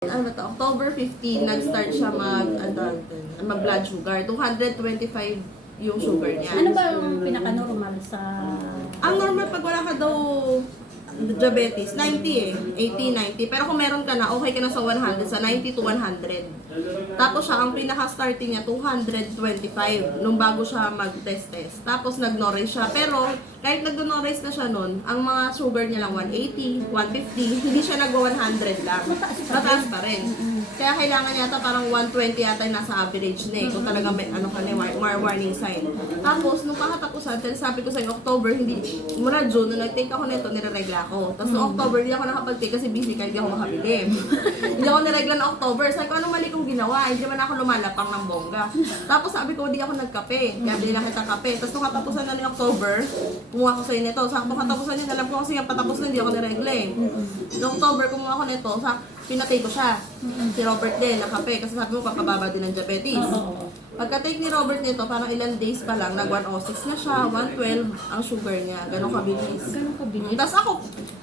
Ano to, October 15, nag-start siya mag-blood sugar. 225 yung sugar niya. Ano ba yung pinaka-normal sa... Ang normal pag wala ka daw diabetes, 90 eh. 80, 90. Pero kung meron ka na, okay ka na sa 100, sa 90 to 100. Tapos siya, ang pinaka-starting niya, 225, nung bago siya mag-test. Tapos nag-no-raise siya. Pero, kahit nag-no-raise na siya nun, ang mga sugar niya lang 180, 150, hindi siya nag-100 lang. Mataas pa rin. Kaya kailangan yata parang 120 yata yung nasa average na eh. Kung talaga may ano ka na, warning sign. Tapos, nung pakatapusan, sabi ko sa October, hindi, mula June, nung nag-take ako nito, nireregla ako. Tapos noong October, hindi ako nakapag-take kasi busy kahit hindi ako makabili. Hindi ako niregla ng October. Sabi ko, anong mali kong ginawa? Hindi man ako lumalapang ng bongga. Tapos sabi ko, hindi ako nagkape. Kaya hindi na kita kape. Tapos nung katapusan na ng October, kumuha ko sa'yo nito. Sa katapusan niya, alam ko kasi yung patapos na hindi ako niregla eh. Noong October, kumuha ko nito. Pinatay ko siya. Si Robert din, na kape. Kasi sabi mo, papababa din ng diabetes. Pagka-take ni Robert nito, parang ilang days pa lang, nag-106 na siya, 112 ang sugar niya. Ganon kabilis. Ganun ka din. Tapos ako,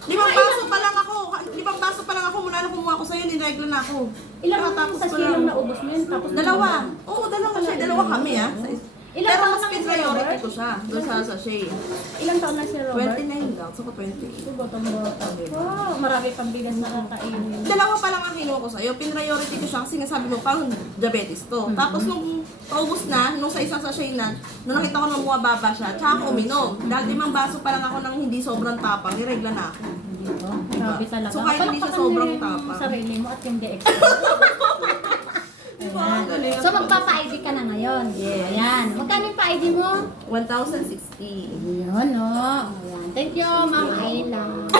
5 baso pa lang ako. 5 baso pa lang ako mula na kumuha ko sa'yo, niregla na ako. Ilang Nakatapos sa pa kilong lang. naubos mo yun? Tapos Dalawa. Oo, dalawa siya. Dalawa kami ah. Ilang Pero taon mas na si priority Robert? ko siya. Doon sa sachet. Ilang taon na si Robert? 29 lang. So, 28. Botong-bota. Wow, marami pang bigas na kakainin. Dalawa pa lang ang kinuha ko sa'yo. Pin-priority ko siya kasi nga sabi mo, parang diabetes to. Tapos nung paubos na, nung sa isang sachet na, nung nakita ko nang bumababa siya, tsaka ako uminom. Dahil 5 baso pa lang ako nang hindi sobrang tapang, niregla na ako. Grabe talaga. So, kahit hindi siya sobrang tapang. Sarili mo at hindi extra. Diba? Ang galing. So magpapa-ID ka na ngayon. Yes. Ayan. Magkano yung pa-ID mo? 1,060. Ayan, no. Ayan. Thank you, Ma'am Ayla.